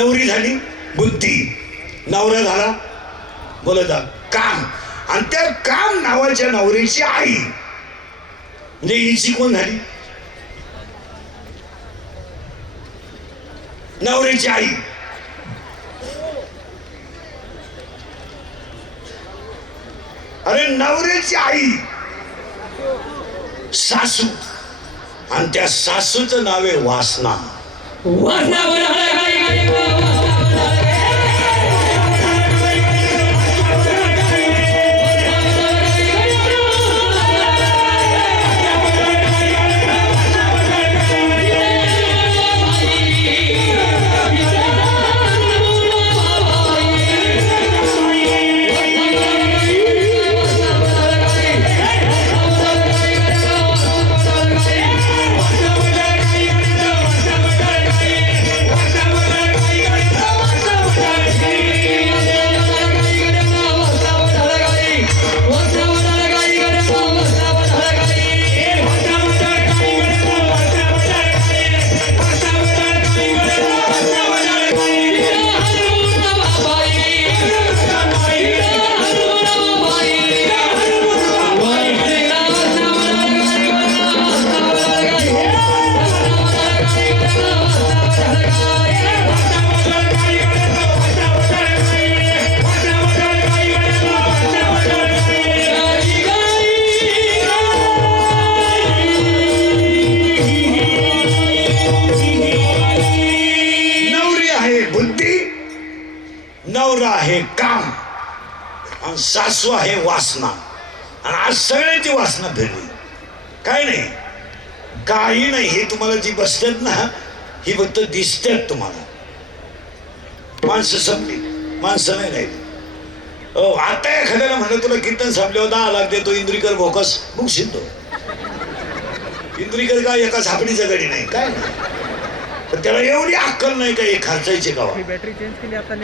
नवरी झाली बुद्धी, नवरा झाला बोलत काम, आणि त्या काम नावाच्या नवरीची आई म्हणजे हिची कोण झाली? नवऱ्याची आई. अरे नवऱ्याची आई सासू, आणि त्या सासूचं नाव आहे वासना. नवरा आहे काम, आणि सासू आहे वासना. आणि आज सगळ्याची वासना फिरली. काय नाही, काही नाही. हे तुम्हाला जी बसतात ना, ही फक्त दिसतात तुम्हाला. माणसं संपली, माणसं नाही राहिली. आता एखाद्याला म्हणलं तुला कीर्तन संपल्यावर 10 लाख देतो, इंद्रिकर भोकस, मग शिंदो. इंद्रिकर काय एका झापडीच्या गाडी नाही, काय नाही. पण त्याला एवढी अक्कल नाही का हे खर्चायचे का?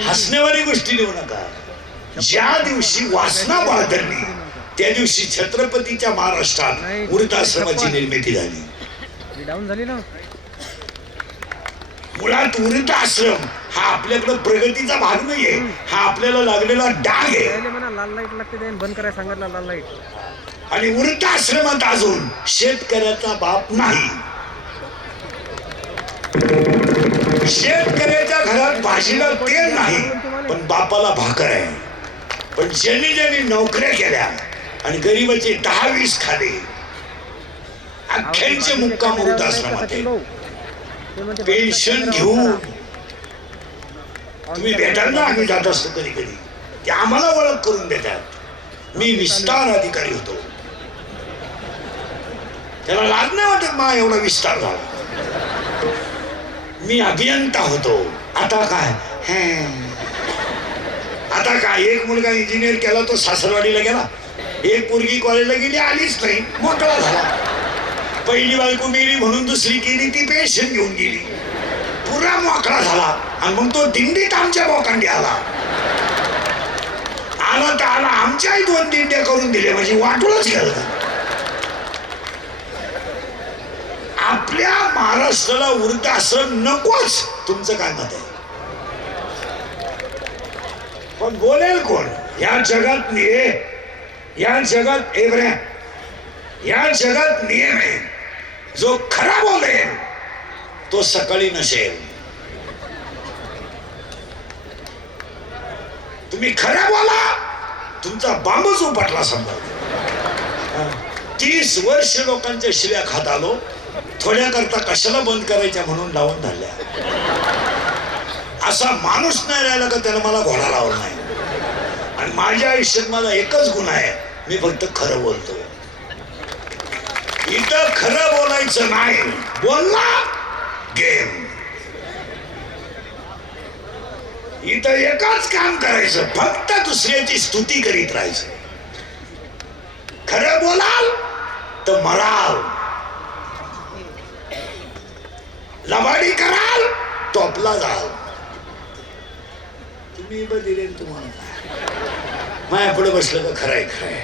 हसण्यावारी गोष्टी देऊ नका. ज्या दिवशी वासना बाळगली त्या दिवशी छत्रपतीच्या महाराष्ट्रात वृद्धाश्रमाची निर्मिती झाली. मुळात वृद्धाश्रम हा आपल्याकडे प्रगतीचा भाग नाहीये, हा आपल्याला लागलेला डाग आहे. लाल लाईट लागते, बंद करायला सांगितलं लाल लाईट. आणि वृद्धाश्रमात अजून शेतकऱ्याचा बाप नाही. शेतकऱ्याच्या घरात भाजीला तेल नाही, पण बापाला भाकर आहे. पण ज्यांनी ज्यांनी नोकऱ्या केल्या आणि गरीबाचे 10-20 खाले, अख्ख्यांचे मुक्काम वृद्धाश्रमात आहे. पेन्शन घेऊन तुम्ही भेटाल ना, आम्ही जात असतो कधी कधी, ते आम्हाला ओळख करून देतात. मी विस्तार अधिकारी होतो. त्याला लाज नाही वाटत मा एवढा विस्तार झाला. मी अभियंता होतो. आता काय आता काय, एक मुलगा इंजिनियर केला तो सासरवाडीला गेला, एक पोरगी कॉलेजला गेली, आलीच नाही, मोकळा झाला. पहिली बायको मेली म्हणून दुसरी केली, ती पेन्शन घेऊन गेली, पुरा मोकळा झाला. आणि मग तो दिंडीत आमच्या बोकांडी आला तर आला, आमच्याही 2 दिंड्या करून दिल्या, म्हणजे वाटूनच गेलं. आपल्या महाराष्ट्राला वृद्धाश्रम नकोच. तुमचं काय मत आहे? पण बोलेल कोण या जगात? या जगात या जगात नियम आहे. जो खरा बोलेल तो सकाळी नसेल. तुम्ही खरा बोला, तुमचा बांबच उपटला समजा. 30 वर्ष लोकांच्या शिव्या खात आलो, थोड्या करता कशाला बंद करायच्या म्हणून लावून धरल्या. असा माणूस नाही राहिला का त्याला मला घोडा लावला नाही. आणि माझ्या आयुष्यात माझा एकच गुण आहे, मी फक्त खरं बोलतो. इथं खरं बोलायचं नाही, बोलला गेम. इथं एकच काम करायचं, फक्त दुसऱ्याची स्तुती करीत राहायचं. खरं बोलाल तर मराल, लबाडी कराल टॉपला जाल. तुम्ही दिले तुम्हाला माझ्या पुढे बसलं का खरंय खरंय,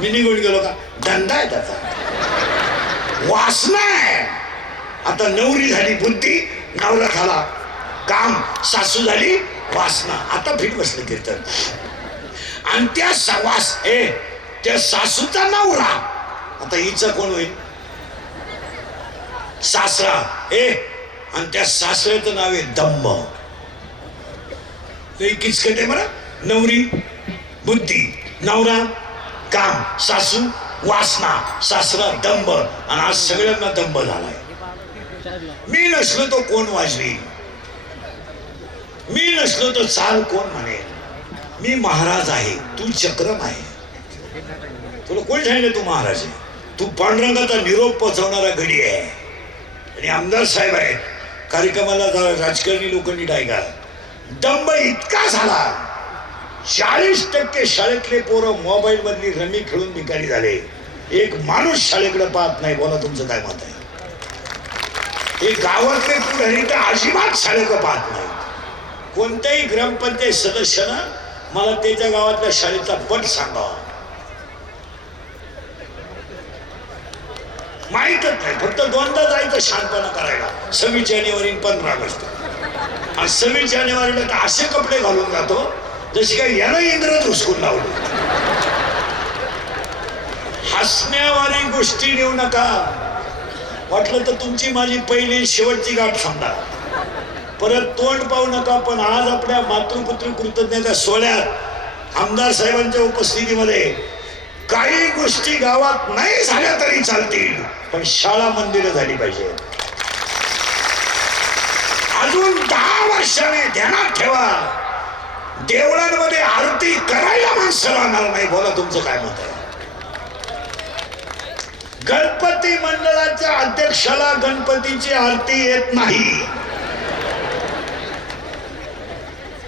मी निघून गेलो का धंदा आहे त्याचा, वासना आहे. आता नवरी झाली बुद्धी, नवरा झाला काम, सासू झाली वासना. आता फिट बसलं कीर्तन. आणि त्या त्या सासूचा नवरा, आता हिचं कोण होईल? सासरा. आणि त्या सासऱ्याचं नाव आहे दंभ. किचकट आहे बरं. नवरी बुद्धी, नवरा काम, सासू वासना, सासरा दंभ. आणि आज सगळ्यांना दंभ झालाय. मी नसलो तो कोण वाजवी, मी नसलो तो चाल कोण म्हणेल. मी महाराज आहे, तू चक्रम आहे. तुला कोण सांगितलं तू महाराज आहे? तू पांडुरंगाचा निरोप पोहोचवणारा घडी आहे. आणि आमदार साहेब आहेत, कार्यक्रमाला राजकारणी लोकांनी डायगा. दंभ इतका झाला, 40% शाळेतले पोरं मोबाईल मधली रमी खेळून भिकारी झाले. एक माणूस शाळेकडे पाहत नाही. बोला तुमचं काय मत आहे? हे गावातले पुढारी तर अजिबात शाळेकडे पाहत नाही. कोणत्याही ग्रामपंचायत सदस्यानं मला त्याच्या गावातल्या शाळेचा पट सांगावा. माहीतच नाही. फक्त दोनदा जायचं शांतपणा करायला, 26 जानेवारी 15 ऑगस्ट. आणि 26 जानेवारीला तर असे कपडे घालून जातो जसे काही यानं इंग्रज हुसकून लावलं. हसण्यावारी गोष्टी नेऊ नका. वाटलं तर तुमची माझी पहिली शेवटची गाठ समजा. परत तोंड पाहू नका. पण आज आपल्या मातृपुत्री कृतज्ञता सोहळ्यात आमदार साहेबांच्या उपस्थितीमध्ये काही गोष्टी गावात नाही झाल्या तरी चालतील, पण शाळा मंदिरं झाली पाहिजे. अजून 10 वर्षाने ध्यानात ठेवा, देवळांमध्ये आरती करायला माणसं राहणार नाही. बोला तुमचं काय मत आहे? गणपती मंडळाच्या अध्यक्षाला गणपतीची आरती येत नाही.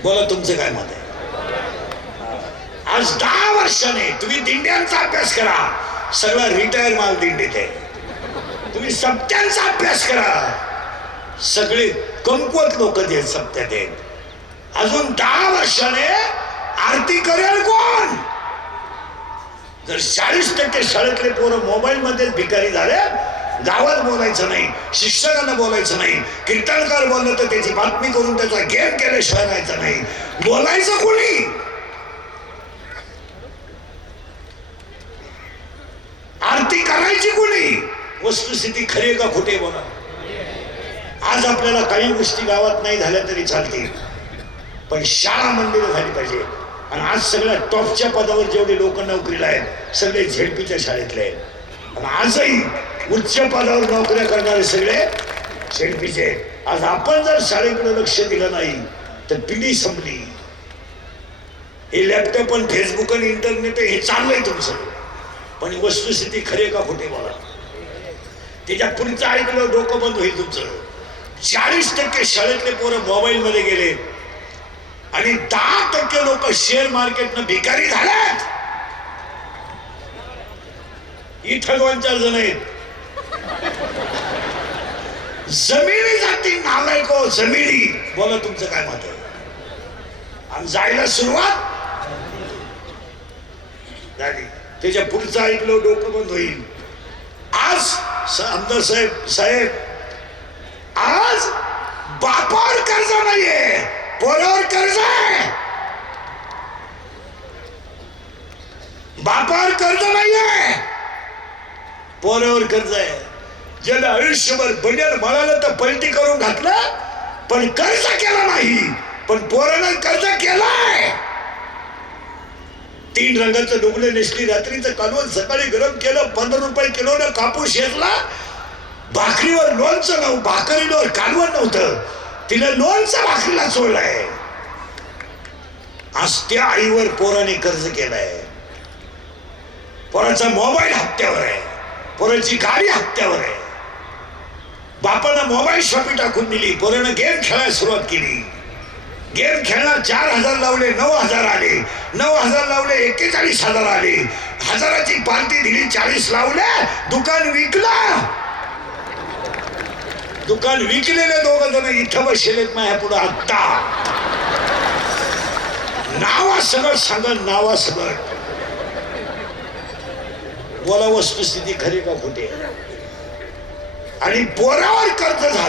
बोला तुमचं काय मत आहे? आज 10 वर्षाने तुम्ही दिंड्यांचा अभ्यास करा. सगळा रिटायर माल दिंडीत आहे. तुम्ही सप्त्यांचा अभ्यास करा. सगळे कमकुवत लोक जे सप्त्यात आहेत. अजून 10 वर्षाने आरती करेल कोण? जर 40% शाळेतले पोरं मोबाईल मध्येच भिकारी झाले, गावात बोलायचं नाही, शिक्षकांना बोलायचं नाही, कीर्तनकार बोललं तर त्याची बातमी करून त्याचा गेम केल्याशिवाय राहायचं नाही. बोलायचं कोणी? आरती करायची कोणी? वस्तुस्थिती खरी का खोटे? बोला. आज आपल्याला काही गोष्टी गावात नाही झाल्या तरी चालतील, पण शाळा मंदिरं झाली पाहिजे. आणि आज सगळ्या टॉपच्या पदावर जेवढे लोक नोकरीला आहेत सगळे झेडपीच्या शाळेतले आहेत. आणि आजही उच्च पदावर नोकऱ्या करणारे सगळे झेडपीचे. आज आपण जर शाळेकडे लक्ष दिलं नाही तर पिढी संपली. हे लॅपटॉप आणि फेसबुक आणि इंटरनेट हे चांगलंय तुमचं, पण वस्तुस्थिती खरे का खोटे? बोला. त्याच्या पुढचं ऐकलं डोकं बंद होईल तुमचं. 40% शाळेतले पोरं मोबाईल मध्ये गेले आणि 10% लोक शेअर मार्केटनं भिकारी झाल्यात. इथं 2-4 जण आहेत. जमिनी जाती नालायक हो, जमिनी. बोला तुमचं काय मत आहे? आणि जायला सुरुवात झाली. त्याच्या पुढचं ऐकलं डोकं बंद होईल. आज आमदार साहेब आज बापावर कर्ज नाहीये, पोरावर कर्ज आहे. बापावर कर्ज नाहीये, पोरावर कर्ज आहे. ज्याला आयुष्यभर बंड्याला म्हणालं तर पलटी करून घातलं, पण कर्ज केला नाही. पण पोरानं कर्ज केलाय. 3 रंगाचं डुबले नेसली, रात्रीचं कालवण सकाळी गरम केलं, 15 रुपये किलोनं कापूस शेतला. भाकरीवर लोणचं नव्हतं, भाकरीवर कालवण नव्हतं, तिला लोणचं भाकरीला चोळलाय. आज त्या आईवर पोराने कर्ज केलाय. पोराचा मोबाईल हप्त्यावर आहे, पोराची गाडी हप्त्यावर आहे. बापानं मोबाईल शॉपी टाकून दिली, पोरानं गेम खेळायला सुरुवात केली. गेम खेळला 4,000 लावले, 9,000 आले. 9,000 लावले, 41,000 आले. 1,000ची पार्टी दिली, 40 लावले. दुकान विकला. दुकान विकलेले 2 जण इथं बसलेत माझ्या पुढे. आत्ता नावा सगळं सांगत, नावा सगळं. बोला वस्तुस्थिती खरी का खोटे? आणि पोरावर कर्ज झालं.